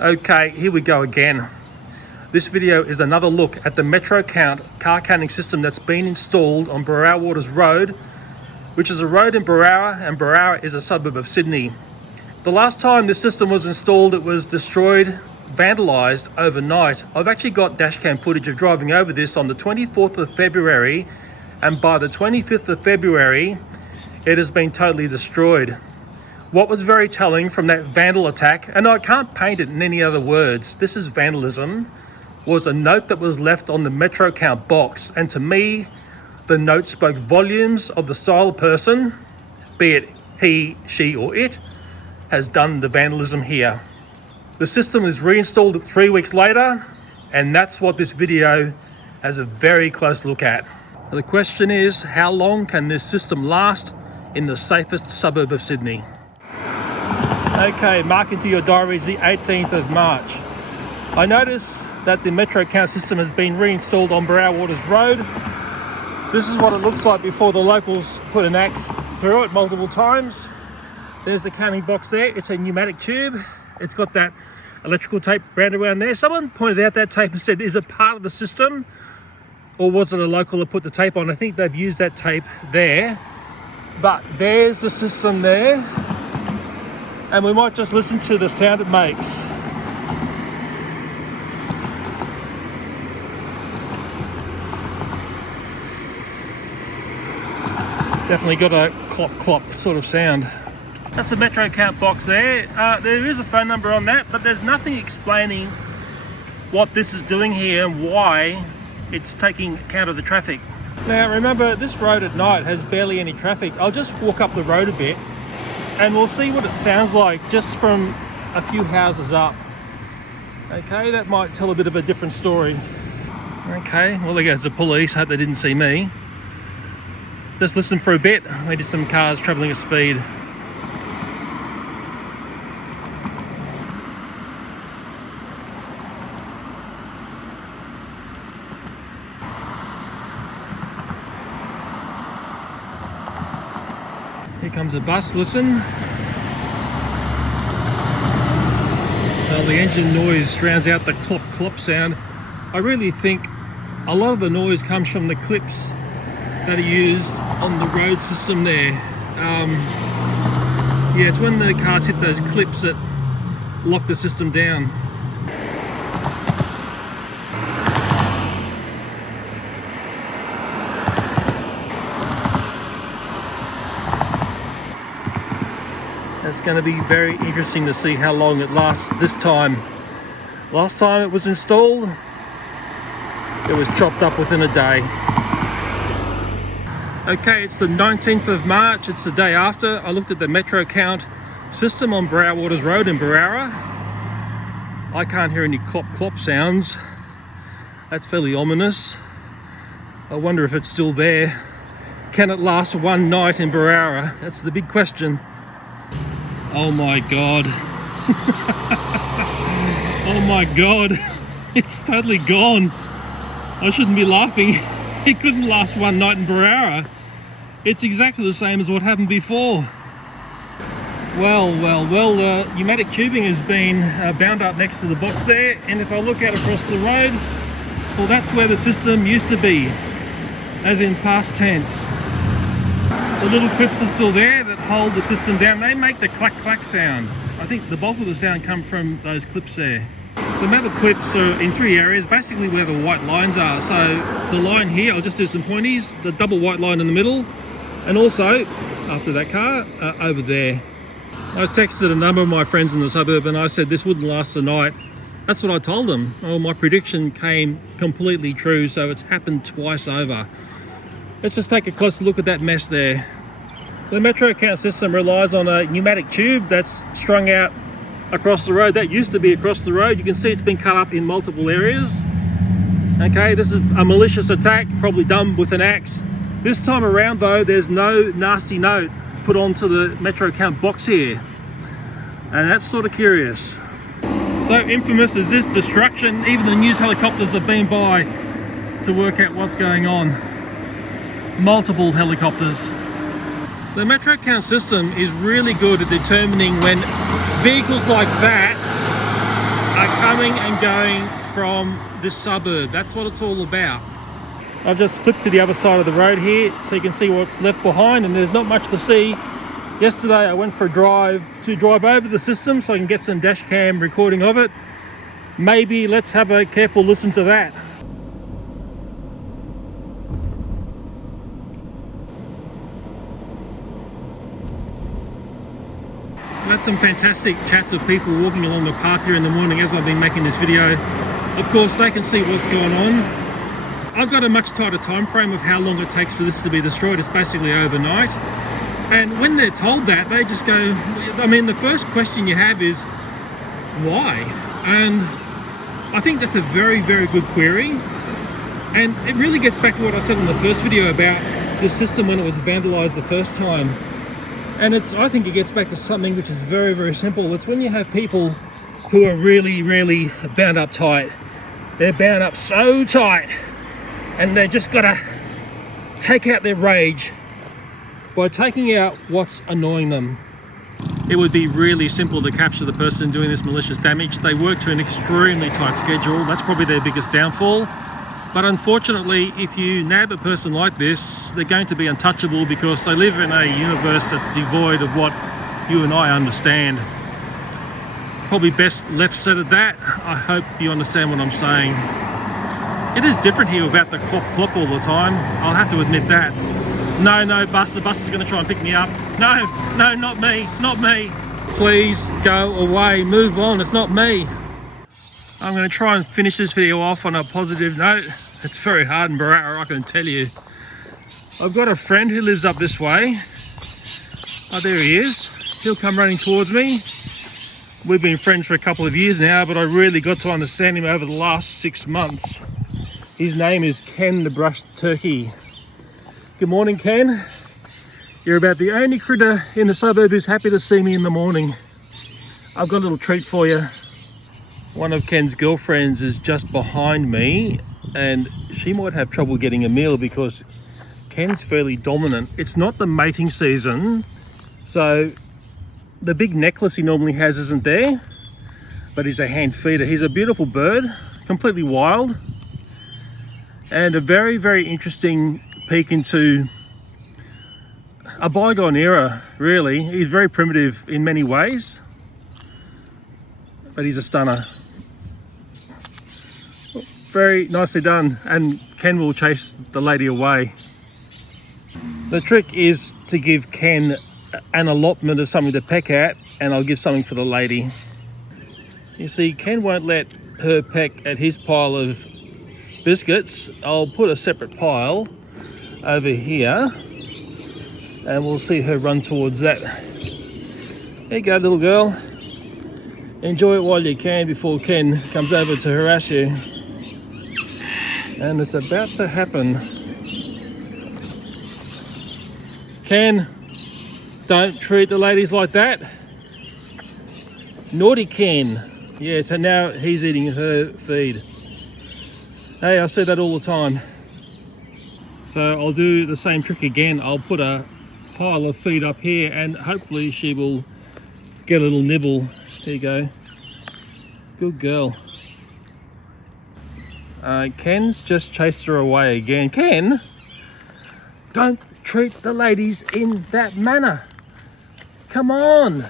Okay, here we go again. This video is another look at the MetroCount car counting system that's been installed on Berowra Waters Road, which is a road in Berowra, and Berowra is a suburb of Sydney. The last time this system was installed, it was destroyed, vandalised overnight. I've actually got dashcam footage of driving over this on the 24th of February, and by the 25th of February, it has been totally destroyed. What was very telling from that vandal attack, and I can't paint it in any other words, this is vandalism, was a note that was left on the MetroCount box. And to me, the note spoke volumes of the style of person, be it he, she or it, has done the vandalism here. The system is reinstalled 3 weeks later, and that's what this video has a very close look at. The question is, how long can this system last in the safest suburb of Sydney? Okay, mark into your diaries the 18th of March. I notice that the MetroCount system has been reinstalled on Berowra Waters Road. This is what it looks like before the locals put an axe through it multiple times. There's the counting box there. It's a pneumatic tube. It's got that electrical tape round around there. Someone pointed out that tape and said, is it part of the system? Or was it a local that put the tape on? I think they've used that tape there. But there's the system there. And we might just listen to the sound it makes. Definitely got a clop clop sort of sound. That's a MetroCount box there. There is a phone number on that, but there's nothing explaining what this is doing here and why it's taking account of the traffic. Now remember, this road at night has barely any traffic. I'll just walk up the road a bit and we'll see what it sounds like just from a few houses up. Okay, that might tell a bit of a different story. Okay, well there goes the police. Hope they didn't see me. Just listen for a bit. Maybe some cars travelling at speed. Here comes a bus, listen. Well, the engine noise drowns out the clop clop sound. I really think a lot of the noise comes from the clips that are used on the road system there. Yeah, it's when the cars hit those clips that lock the system down. It's going to be very interesting to see how long it lasts this time. Last time it was installed, it was chopped up within a day. Okay, it's the 19th of March, it's the day after. I looked at the MetroCount system on Berowra Waters Road in Berowra. I can't hear any clop clop sounds. That's fairly ominous. I wonder if it's still there. Can it last one night in Berowra? That's the big question. Oh my god. Oh my god. It's totally gone. I shouldn't be laughing. It couldn't last one night in Berowra. It's exactly the same as what happened before. Well, the pneumatic tubing has been bound up next to the box there, and if I look out across the road, well, that's where the system used to be, as in past tense. The little clips are still there that hold the system down. They make the clack clack sound. I think the bulk of the sound comes from those clips there. The metal clips are in three areas, basically where the white lines are. So the line here, I'll just do some pointies, the double white line in the middle, and also, after that car, over there. I texted a number of my friends in the suburb and I said this wouldn't last the night. That's what I told them. Oh, my prediction came completely true, so it's happened twice over. Let's just take a closer look at that mess there. The MetroCount system relies on a pneumatic tube that's strung out across the road. That used to be across the road. You can see it's been cut up in multiple areas. Okay, this is a malicious attack, probably done with an axe. This time around though, there's no nasty note put onto the MetroCount box here. And that's sort of curious. So infamous is this destruction, even the news helicopters have been by to work out what's going on. Multiple helicopters. The MetroCount system is really good at determining when vehicles like that coming and going from this suburb. That's what it's all about. I've just flipped to the other side of the road here so you can see what's left behind, and there's not much to see. Yesterday I went for a drive to drive over the system so I can get some dash cam recording of it. Maybe let's have a careful listen to that. I've had some fantastic chats with people walking along the path here in the morning as I've been making this video. Of course, they can see what's going on. I've got a much tighter time frame of how long it takes for this to be destroyed. It's basically overnight. And when they're told that, they just go, I mean, the first question you have is, why? And I think that's a very, very good query. And it really gets back to what I said in the first video about the system when it was vandalized the first time. And I think it gets back to something which is very, very simple. It's when you have people who are really, really bound up tight. They're bound up so tight, and they just gotta take out their rage by taking out what's annoying them. It would be really simple to capture the person doing this malicious damage. They work to an extremely tight schedule. That's probably their biggest downfall. But unfortunately, if you nab a person like this, they're going to be untouchable because they live in a universe that's devoid of what you and I understand. Probably best left said at that. I hope you understand what I'm saying. It is different here about the clock all the time. I'll have to admit that. No, bus. The bus is going to try and pick me up. No, not me, not me. Please go away, move on, it's not me. I'm going to try and finish this video off on a positive note. It's very hard in Berowra, I can tell you. I've got a friend who lives up this way. Oh, there he is. He'll come running towards me. We've been friends for a couple of years now, but I really got to understand him over the last 6 months. His name is Ken the Brush Turkey. Good morning, Ken. You're about the only critter in the suburb who's happy to see me in the morning. I've got a little treat for you. One of Ken's girlfriends is just behind me, and she might have trouble getting a meal because Ken's fairly dominant. It's not the mating season, so the big necklace he normally has isn't there, but he's a hand feeder. He's a beautiful bird, completely wild, and a very, very interesting peek into a bygone era, really. He's very primitive in many ways, but he's a stunner. Very nicely done, and Ken will chase the lady away. The trick is to give Ken an allotment of something to peck at, and I'll give something for the lady. You see, Ken won't let her peck at his pile of biscuits. I'll put a separate pile over here, and we'll see her run towards that. There you go, little girl. Enjoy it while you can before Ken comes over to harass you. And it's about to happen. Ken, don't treat the ladies like that. Naughty Ken. Yeah, so now he's eating her feed. Hey, I say that all the time. So I'll do the same trick again. I'll put a pile of feed up here and hopefully she will get a little nibble. There you go. Good girl. Ken's just chased her away again. Ken, don't treat the ladies in that manner. Come on.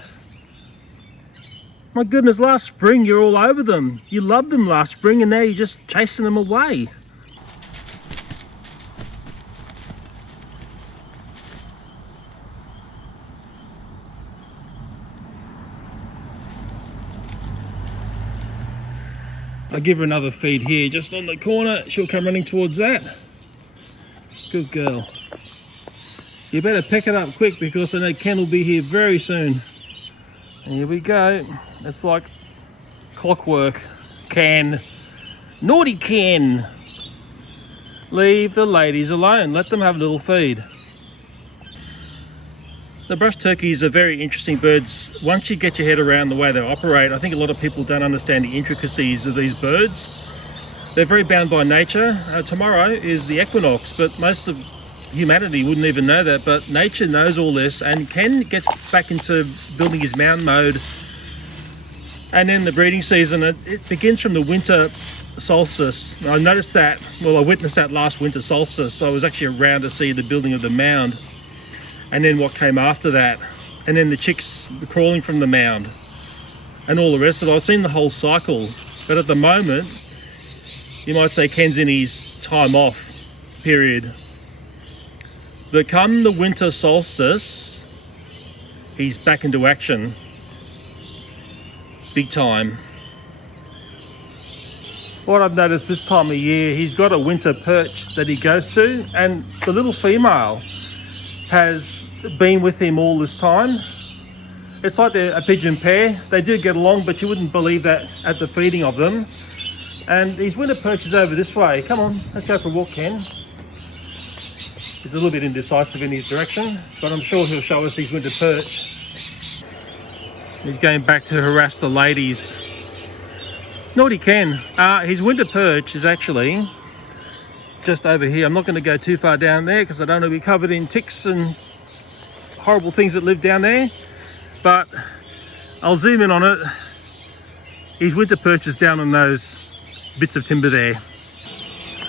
My goodness, last spring you're all over them. You loved them last spring and now you're just chasing them away. I'll give her another feed here, just on the corner. She'll come running towards that. Good girl. You better pick it up quick because I know Ken will be here very soon. And here we go. It's like clockwork. Ken. Naughty Ken. Leave the ladies alone. Let them have a little feed. The brush turkeys are very interesting birds. Once you get your head around the way they operate, I think a lot of people don't understand the intricacies of these birds. They're very bound by nature. Tomorrow is the equinox, but most of humanity wouldn't even know that, but nature knows all this, and Ken gets back into building his mound mode And then the breeding season, it begins from the winter solstice. I noticed that, well, I witnessed that last winter solstice. So I was actually around to see the building of the mound, and then what came after that, and then the chicks crawling from the mound, and all the rest of it. I've seen the whole cycle, but at the moment, you might say Ken's in his time off period. But come the winter solstice, he's back into action, big time. What I've noticed this time of year, he's got a winter perch that he goes to, and the little female has been with him all this time. It's like they're a pigeon pair. They do get along, but you wouldn't believe that at the feeding of them. And his winter perch is over this way. Come on, let's go for a walk, Ken. He's a little bit indecisive in his direction, but I'm sure he'll show us his winter perch. He's going back to harass the ladies. Naughty Ken. His winter perch is actually just over here. I'm not going to go too far down there because I don't want to be covered in ticks and horrible things that live down there. But I'll zoom in on it. His winter perch is down on those bits of timber there.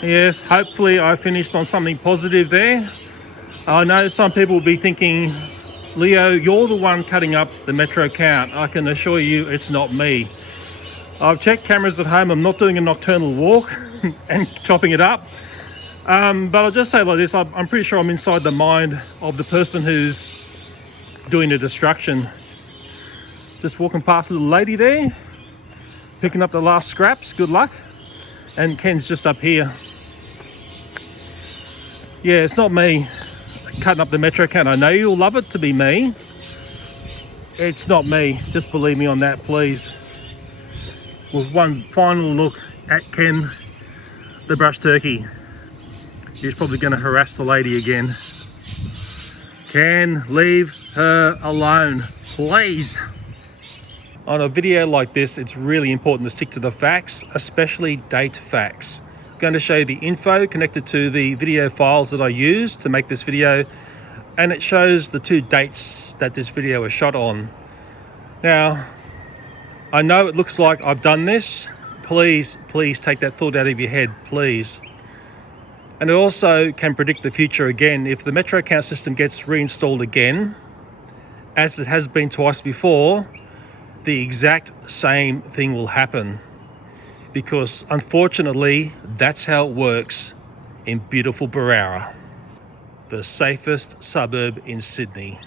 Yes, hopefully I finished on something positive there. I know some people will be thinking, Leo, you're the one cutting up the MetroCount. I can assure you it's not me. I've checked cameras at home. I'm not doing a nocturnal walk and chopping it up. But I'll just say like this, I'm pretty sure I'm inside the mind of the person who's doing the destruction. Just walking past a little lady there, picking up the last scraps. Good luck. And Ken's just up here. Yeah, it's not me cutting up the MetroCount. I know you'll love it to be me. It's not me. Just believe me on that, please. With one final look at Ken, the brush turkey. He's probably going to harass the lady again. Ken, leave her alone, please. On a video like this, it's really important to stick to the facts, especially date facts. I'm going to show you the info connected to the video files that I used to make this video, and it shows the 2 dates that this video was shot on. Now, I know it looks like I've done this. Please take that thought out of your head, please. And it also can predict the future again. If the MetroCount system gets reinstalled again, as it has been twice before, the exact same thing will happen. Because unfortunately, that's how it works in beautiful Berowra, the safest suburb in Sydney.